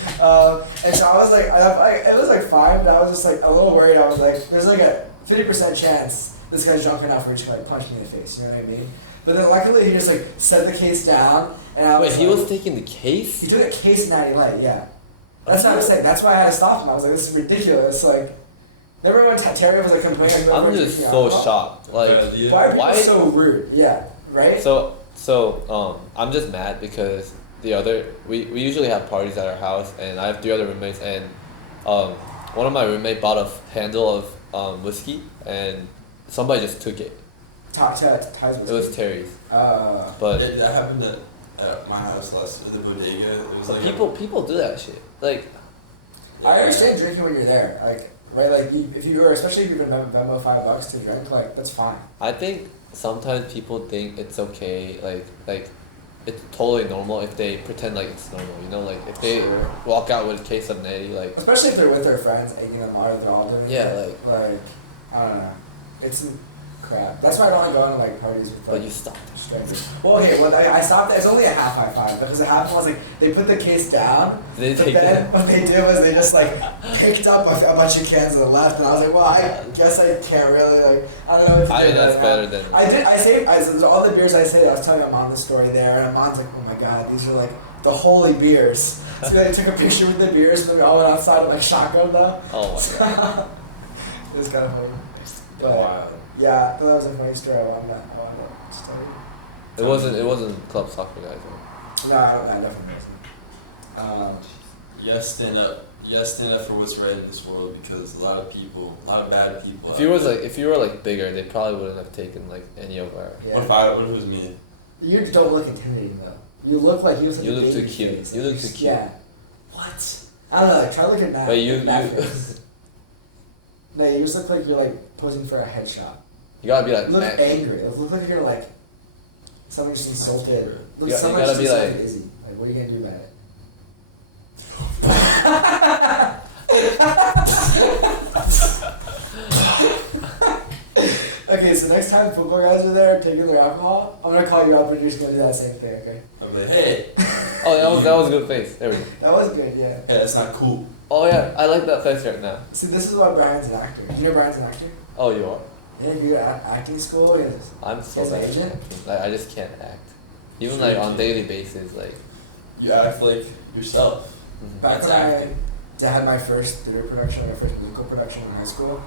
And so I was like, it was like fine, but I was just like a little worried. I was like, there's like a 50% chance this guy's drunk enough where he's gonna like punch me in the face. You know what I mean? But then luckily he just like set the case down, and I was Wait, he like, was taking the case? he took a case of Natty Light. Yeah, that's what I was saying. That's why I had to stop him. I was like, this is ridiculous. Like, remember when Terry was like complaining? about I'm just so shocked. Like, Why are people why- so rude? Yeah, right. So I'm just mad because we usually have parties at our house, and I have 3 other roommates, and one of my roommates bought a handle of whiskey, and somebody just took it. Ties It was Terry's. But But That happened at my house last the bodega. It was but like people do that shit. Like, I understand drinking when you're there, like right, like if you were, especially if you've been Venmo $5 to drink, like that's fine. I think sometimes people think it's okay, like it's totally normal if they pretend like it's normal, you know, like if they Sure. walk out with a case of natty, like Especially if they're with their friends, egging them on, or they're all doing Yeah, it. Like I don't know, it's crap. That's why I don't like going to like parties with but like you stopped. strangers. Well, okay, well I stopped. It's only a half high five because what happened was like they put the case down. They But take then it. what they did was they just like picked up a bunch of cans and left, and I was like, well, I guess I can't really like I don't know what to do. That's right better now. than I saved all the beers I saved. I was telling my mom the story there, and mom's like, oh my god, these are like the holy beers. So they took a picture with the beers, and then we all went outside and like shotgun them. Oh my god. It was kind of funny. But wow. yeah, I thought that was a funny story. I wanted to tell you. It wasn't club soccer guys though. No, I definitely wasn't. Yes, stand up for what's right in this world because a lot of bad people. If you were like bigger, they probably wouldn't have taken like any of our. Yeah. What if it was me? You don't look intimidating though. You look like you. You look too cute. You look too cute. Yeah. What? I don't know. Like, try looking at that. But you No, you just look like you're like posing for a headshot. you gotta be like You look man. angry. It look like you're like someone just insulted. Look, You someone gotta just be insulted like- Izzy. Like, what are you gonna do about it? Okay, so next time football guys are there taking their alcohol, I'm gonna call you up and you're just gonna do that same thing, okay? I'm like, hey. Oh, that was a good face. There we go. That was good, yeah. Yeah, that's not cool. Oh yeah, I like that face right now. See, this is why Brian's an actor. You know Brian's an actor? Oh, you are. Yeah, you go to acting school. Yes. I'm so His bad at agent? acting. Like I just can't act. Even like on daily basis, like. You act like yourself. Back That's when acting. I had my first theater production, my first musical production in high school,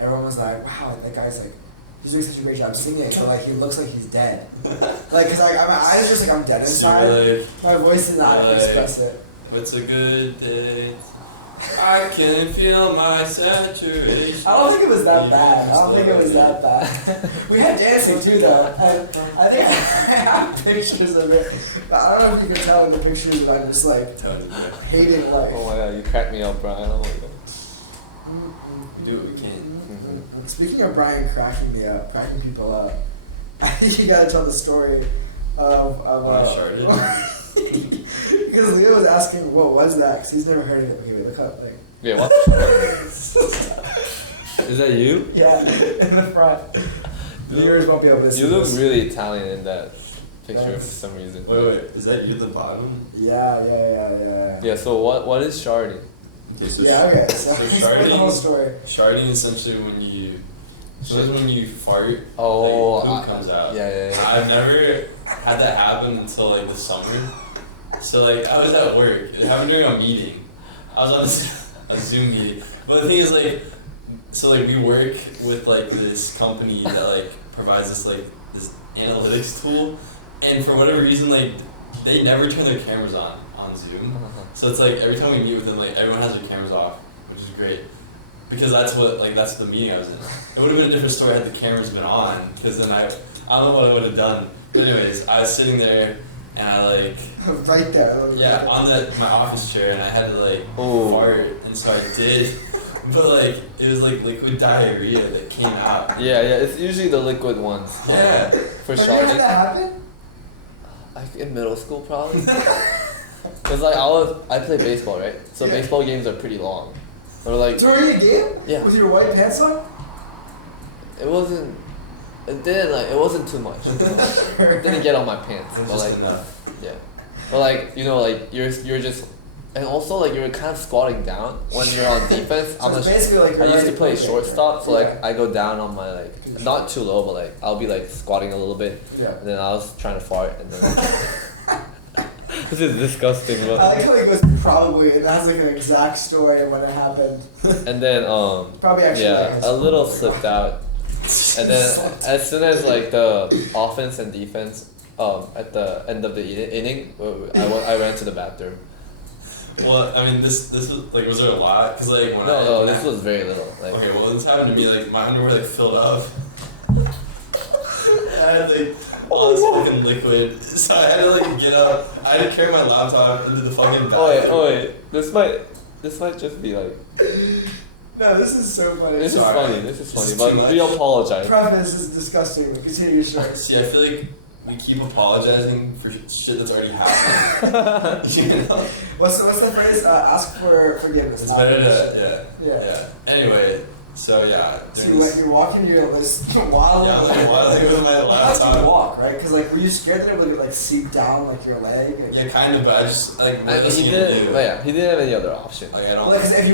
everyone was like, "Wow, that guy's like, he's doing such a great job singing, but like he looks like he's dead." Like, cause like my eyes just like I'm dead inside. Like, My voice did not like, express it. what's a good day? I can feel my saturation. I don't think it was that bad. I don't think it was that bad. We had dancing too, though. And I think I have pictures of it. I don't know if you can tell in the pictures, but I'm just like hating life. Oh my god, you cracked me up, Brian. Oh my god. Do what we can. Speaking of Brian cracking people up, I think you gotta tell the story of Sharting. because Leo was asking what was that because he's never heard of it. Okay, wait, look up. Like, Yeah, what? Is that you? yeah, in the front. Viewers won't be able to see. You look this. really Italian in that picture Thanks. for some reason. Wait, is that you at the bottom? Yeah. Yeah. So what is sharding? Okay, so Yeah, okay. So, so explain the whole story. Sharding is essentially when you. So that's when you fart. Oh, like, poop comes out. Yeah. I've never had that happen until like the summer. So like I was at work. It happened during a meeting. I was on a Zoom meeting. But the thing is like, so like we work with like this company that like provides this analytics tool, and for whatever reason like they never turn their cameras on Zoom. So it's like every time we meet with them, like everyone has their cameras off, which is great. Because that's the meeting I was in. It would have been a different story had the cameras been on, because then I don't know what I would have done. But anyways, I was sitting there and I like Right there. yeah on my office chair and I had to like Oh. fart, and so I did. But like it was like liquid diarrhea that came out. Yeah. It's usually the liquid ones. Yeah. For Have you had sharding. that happen? Like in middle school probably. Cause like I play baseball, right? So Yeah. baseball games are pretty long. Or like During the game? Yeah. With your white pants on? it wasn't. It wasn't too much. It didn't get on my pants. It's But just like enough. yeah. But like like you're just. And also, like, you're kind of squatting down when you're on defense. So it's basically like I used to right- play okay, shortstop, so, yeah. like, I go down on my, like, not too low, but, like, I'll be, like, squatting a little bit. Yeah. And then I was trying to fart, and then... This is disgusting, I but... like how he goes probably. It has like an exact story when it happened. And then, Probably actually. yeah, like a little slipped out. And then, as soon as, like, the offense and defense, at the end of the inning, I ran to the bathroom. Well, I mean, this was like, was there a lot? Cause like when No, this was very little. Like, okay, well, this happened to me. Like my underwear like filled up. I had like all this fucking liquid, so I had to like get up. I had to carry my laptop into the fucking bathroom. Oh wait, this might just be like. No, this is so funny. This is Sorry. funny. This is But too we much. apologize. Preface is disgusting. But continue your story. See, I feel like we keep apologizing for shit that's already happened. You know? What's the phrase? Ask for forgiveness. It's not better permission. to yeah. Anyway, so yeah. So during this- you're walking to your list while Yeah, I was like, wildly with my How did you laptop. walk, right? Because like, were you scared that it would like seep down like your leg? Yeah, kind of, but I just like what else He can you didn't. do? But yeah, he didn't have any other option. Like I don't. Well, because if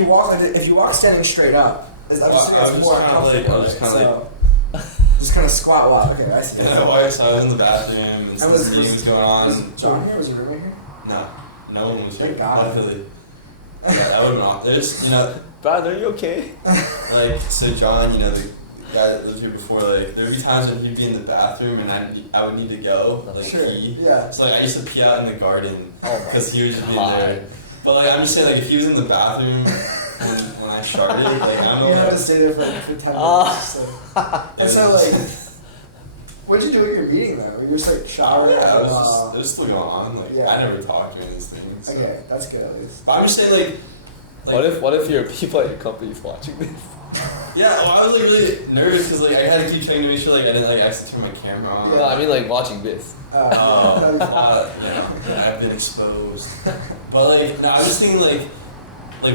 you walk standing straight up, I'm Well, just I was it's just more kinda like- uncomfortable. I was just kinda so, just kind of squat walk. Okay, I see. And I walked, so I was in the bathroom, and And some was meeting was going on. Was John here? Was your roommate here? No one was here. Thank God. Luckily. Yeah, that would not. There's, Brad, are you okay? like, so John, the guy that lived here before, like, there would be times when he'd be in the bathroom and I would need to go, like, Sure. pee. Yeah. So, like, I used to pee out in the garden Oh my because he would just be God. there. But, like, I'm just saying, like, if he was in the bathroom when I sharted, like, I don't You know. had to stay there for 10 Ah. minutes. So. And so like, what'd you do at your meeting though? You just like showering? Yeah, it was still going on. Like, Yeah. I never talked during these things. So. Okay, that's good at least. But I'm just saying, like What if your people at your company is watching this? yeah, well, I was like really nervous because like I had to keep trying to make sure like I didn't like accidentally turn my camera on. No, I mean like watching this. That'd be fun. I've been exposed. But like, no, I was just thinking like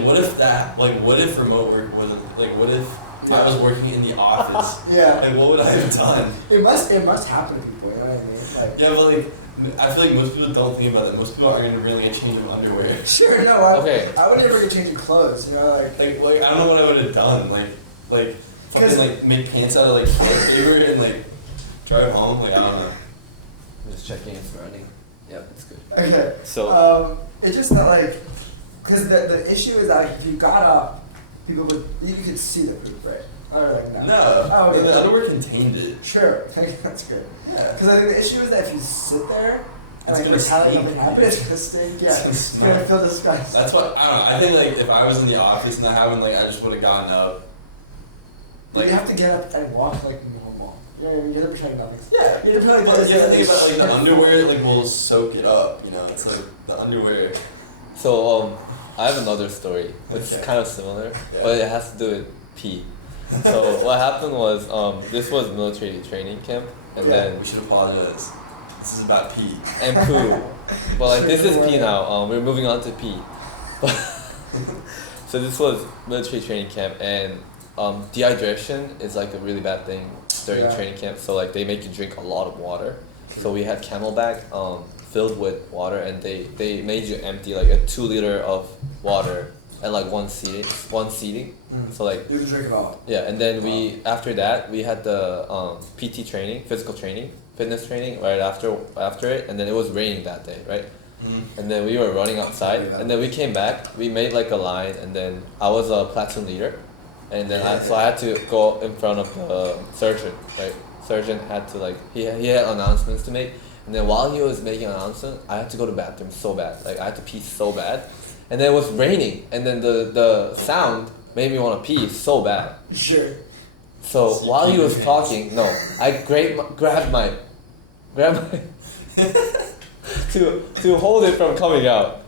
what if remote work wasn't like what if I was working in the office. Yeah. Like, what would I have done? It must happen to people, you know what I mean? Like, Yeah, but like, I feel like most people don't think about that. Most people aren't gonna really change of underwear. sure, no, I would never get changing clothes, you know, like Like I don't know what I would have done. Like fucking like make pants out of like toilet paper and like drive home. Like I don't know. I'm just checking if it's running. Yeah, it's good. okay. So It's just that like, because the issue is that like, if you got up, you could see the poop, right? Or like no. No. The underwear contained it. Sure, that's good. Yeah. Because I think the issue is that if you sit there and It's like gonna pretend like stink. nothing happened, it's gonna stink. Yeah, It's gonna it's smell. gonna feel disgusting. That's what I don't know. I think like if I was in the office and that happened, like I just would have gotten up. Like, you have to get up and walk like normal. You know what I mean? You have to pretend nothing's. Yeah. You have to pretend But you have to think about like the underwear. underwear like will soak it up. You know, it's like the underwear. So I have another story. It's Okay. kind of similar, Yeah. but it has to do with pee. So what happened was this was military training camp, and Yeah. then We should apologize. This is about pee. and poo. But like this is Sure, pee whatever. now. We're moving on to pee. So this was military training camp, and dehydration is like a really bad thing during Yeah. training camp. So like they make you drink a lot of water. So we had Camelback filled with water, and they made you empty like a 2 liter of water and like one seating. So like You can drink it all. yeah, and then we after that we had the PT training, physical training, fitness training right after it, and then it was raining that day, right? And then we were running outside, and then we came back. We made like a line, and then I was a platoon leader, and then so I had to go in front of the surgeon, right? Surgeon had to like he had announcements to make, and then while he was making an announcement, I had to go to the bathroom so bad, like I had to pee so bad, and then it was raining, and then the sound made me want to pee so bad. Sure. So So you while he peed was your talking, no, I grabbed my to hold it from coming out,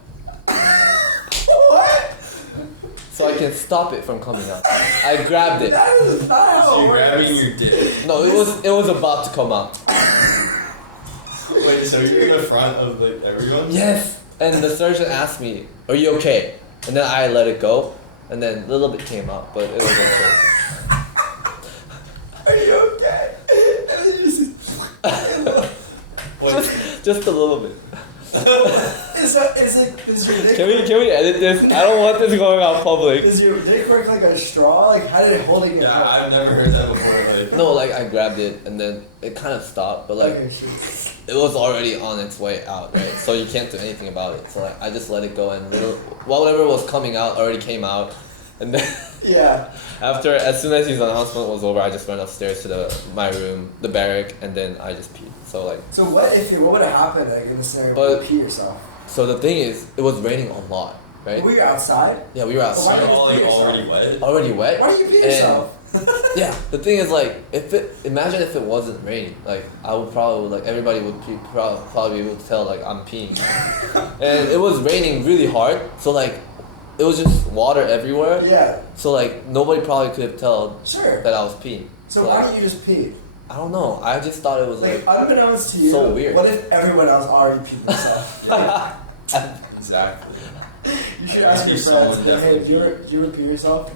What? so I can stop it from coming out. I grabbed it. That is not how So it you're works. grabbing your dick. No, it was about to come out. Wait, so you're in the front of like everyone? Yes. And the surgeon asked me, "Are you okay?" And then I let it go, and then a little bit came out, but it was okay. Are you okay? And then you just Just a little bit. is your dick Can we edit this? I don't want this going out public. Is your dick work like a straw? Like how did it holding it? Yeah, up? I've never heard that before. Like, No, like I grabbed it, and then it kind of stopped, but like Okay, sure. it was already on its way out, right? So you can't do anything about it. So like I just let it go, and whatever was coming out already came out, and then Yeah. as soon as his announcement was over, I just went upstairs to my room, the barrack, and then I just peed. So like, So what would have happened like in the scenario But- where you pee yourself? so the thing is, it was raining a lot, right? Were you outside? Yeah, we were Why outside, did- you're all like already wet. already wet. Why do you pee and- yourself? Yeah, the thing is like, imagine if it wasn't raining, like I would probably like everybody would probably would tell like I'm peeing, and it was raining really hard, so like it was just water everywhere. Yeah. So like nobody probably could have told Sure. that I was peeing. So why don't you just pee? I don't know. I just thought it was Like unbeknownst to you, so weird. what if everyone else already peed themselves? Exactly. You should ask your Someone friends. Like, hey, do you ever pee yourself?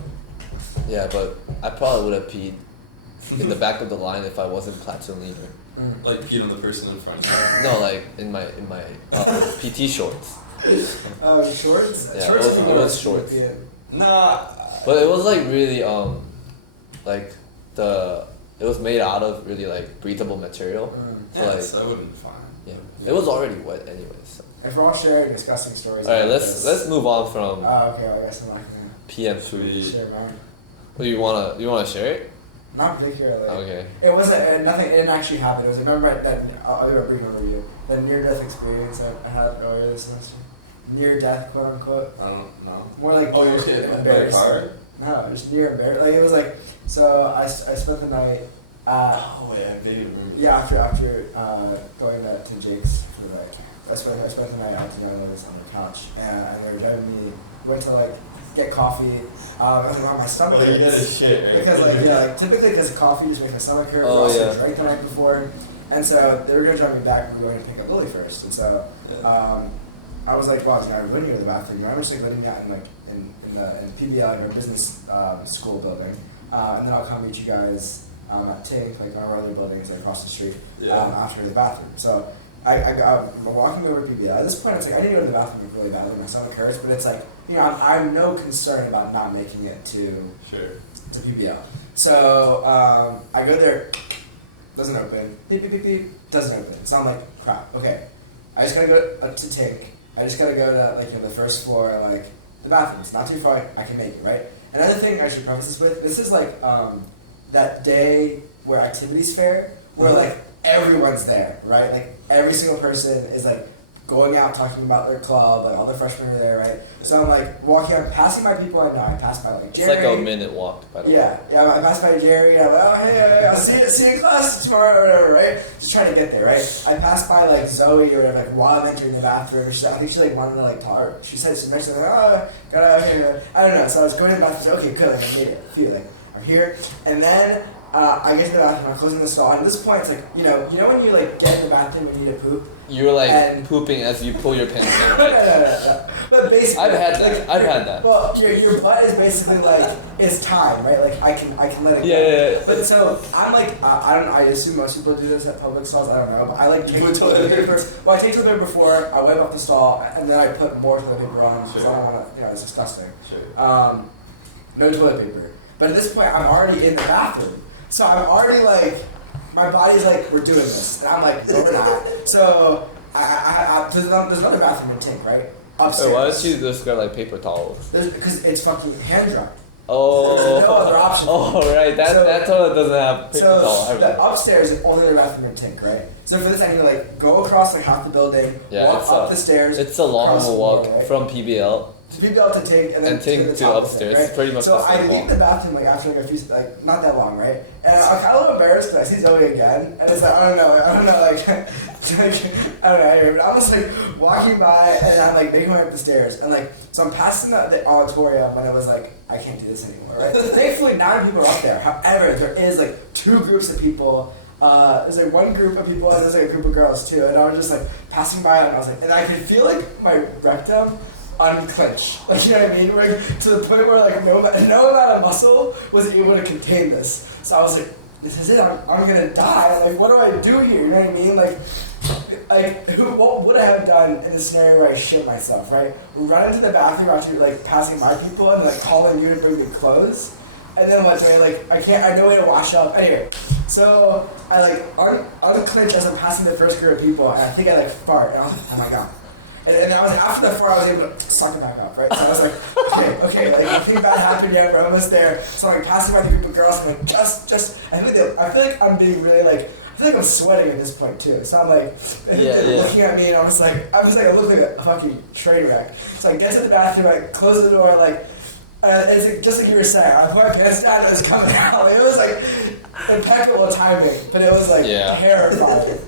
Yeah, but I probably would have peed in the back of the line if I wasn't platoon leader. Like peed on the person in front of you. No, like in my PT shorts. Shorts. Yeah, Shorts. it was- people it was don't shorts. pee in. Nah. But it was like really like it was made out of really like breathable material. So Yeah, like that wouldn't be fine. yeah, it was already wet anyway. So If we're all sharing disgusting stories. all right, about let's this- move on from Oh, okay. Well, I guess I'm not gonna PM Should food. we- share mine. You wanna share it? Not particularly. Okay. It wasn't nothing. It didn't actually happen. It was remember that I'll remember you the near-death experience I had earlier this semester. Near-death, quote unquote. I don't know. More like Oh, you're hit by a embarrassing. car? No, just near embarrassing. Like it was like so. I spent the night. Oh wait, I vaguely remember. Yeah, after going to Jake's for the night. I spent the night out to dinner on the couch, and they were driving me. Went to like get coffee. And my stomach Oh, you hurts. had a shit, right? Because typically because coffee just makes my stomach hurt. Oh, I also yeah. drank the night before, and so they were gonna drive me back. We were going to pick up Lily first, and so I was like, "Well, I'm going to the bathroom." I'm just like living out in PBL, like our business school building, and then I'll come meet you guys at Tink, like our other buildings across the street Yeah. after the bathroom. So I'm walking over to PBL. At this point, it's like I need to go to the bathroom really badly. My stomach hurts, but it's like I'm no concern about not making it to PBL. So I go there, doesn't open. Beep beep beep beep, doesn't open. So I'm like, crap. Okay, I just gotta go to Tink. I just gotta go to the first floor, like the bathroom. It's not too far. I can make it, right? Another thing I should preface this with. This is like that day where activities fair, where like everyone's there, right? Like every single person is like going out talking about their club, like all the freshmen are there, right? So I'm like walking out, passing by people I know. I pass by like Jerry. It's like a minute walk, by the way. Yeah. I pass by Jerry. And I'm like, oh hey, I'll see you in class tomorrow, or whatever, right? Just trying to get there, right? I passed by like Zoe or whatever, like while I'm entering the bathroom. I think she like wanted to like talk. She said some next thing, like, oh, I don't know. So I was going to the bathroom. So okay, good. Like I made it. I feel like I'm here, and then. I get to the bathroom, I'm closing the stall, and at this point it's like, you know when you like get in the bathroom and you need to poop? You're like pooping as you pull your pants down, right? No. But basically, I've had that. I've had that. Well, your butt is basically like, it's time, right? Like I can let it go. Yeah. But so, I'm like, I assume most people do this at public stalls, I don't know, but I like take toilet paper. Well, I take toilet paper before, I wipe off the stall, and then I put more toilet paper on, because I don't want to, it's disgusting. Sure. No toilet paper. But at this point, I'm already in the bathroom. So I'm already like, my body's like, we're doing this. And I'm like, no, we're not. So there's another bathroom in Tink, right? Upstairs. Wait, why don't you just get like paper towels? Because it's fucking hand dry. Oh. There's no other option. Oh, right. That toilet doesn't have paper towel. The upstairs is only the bathroom in Tink, right? So for this, I need to like go across like half the building, walk up the stairs. It's a long walk right? from PBL. To PBL to Tink, and then Tink to upstairs. Right? It's pretty much so the same I leave the bathroom like after like a few, like not that long, right? And I'm kind of a little embarrassed because I see Zoe again, and it's like I don't know, like I don't know. Anyway, but I'm just like walking by, and I'm like making my way up the stairs, and like so I'm passing the auditorium when it was like I can't do this anymore, right? Thankfully, 9 people are up there. However, there is like 2 groups of people. There's like one group of people and there's like a group of girls too, and I was just like passing by and I was like, and I could feel like my rectum unclench, like you know what I mean, like to the point where like no amount of muscle was able to contain this. So I was like, this is it, I'm gonna die. Like what do I do here? You know what I mean? Like what would I have done in the scenario where I shit myself, right? Run into the bathroom after like passing by people and like calling you to bring me clothes. And then what, I had no way to wash up. Anyway, so I like unclench as I'm passing the first group of people, and I think I like fart, and I was like, oh my god. And I was like, after the fart, I was able to suck it back up, right? So I was like, okay, like nothing bad happened yet, we're almost there. So I'm like passing by the group of girls, and like just, I feel like I'm being really like, I feel like I'm sweating at this point too. So I'm like, looking at me, and I was like, I look like a fucking train wreck. So I get to the bathroom, I close the door, like. It's like, just like you were saying, I put my pants down and it was coming out. It was like impeccable timing, but it was like terrifying.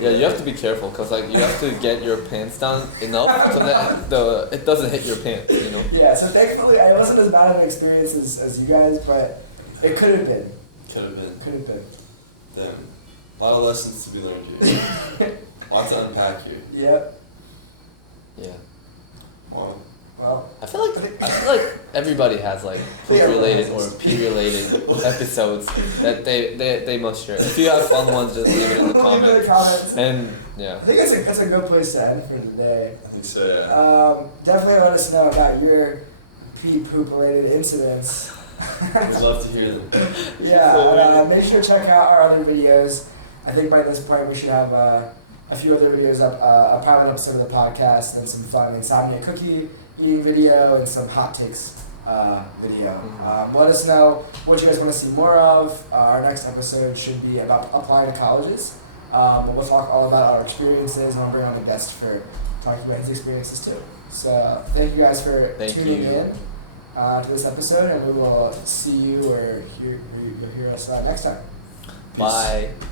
Yeah, you have to be careful because like you have to get your pants down enough so that it doesn't hit your pants, you know. Yeah, so thankfully it wasn't as bad of an experience as you guys, but it could have been. Could have been. Damn. A lot of lessons to be learned here. Lots to unpack here. Yep. Yeah. Well, I feel like everybody has like poop related or pee related episodes that they must share. If you have fun ones, just leave it in the comments. And yeah, I think that's a good place to end for today. I think so. Yeah. Definitely let us know about your pee poop related incidents. I'd love to hear them. Yeah. Make sure to check out our other videos. I think by this point we should have a few other videos up, a private episode of the podcast, and some fun insomnia cookie eating video, and some hot takes video. Let us know what you guys want to see more of. Our next episode should be about applying to colleges. We'll talk all about our experiences, and we'll bring on a guest for talking about his experiences too. So thank you guys for tuning in to this episode, and we will see you or hear us next time. Bye. Peace.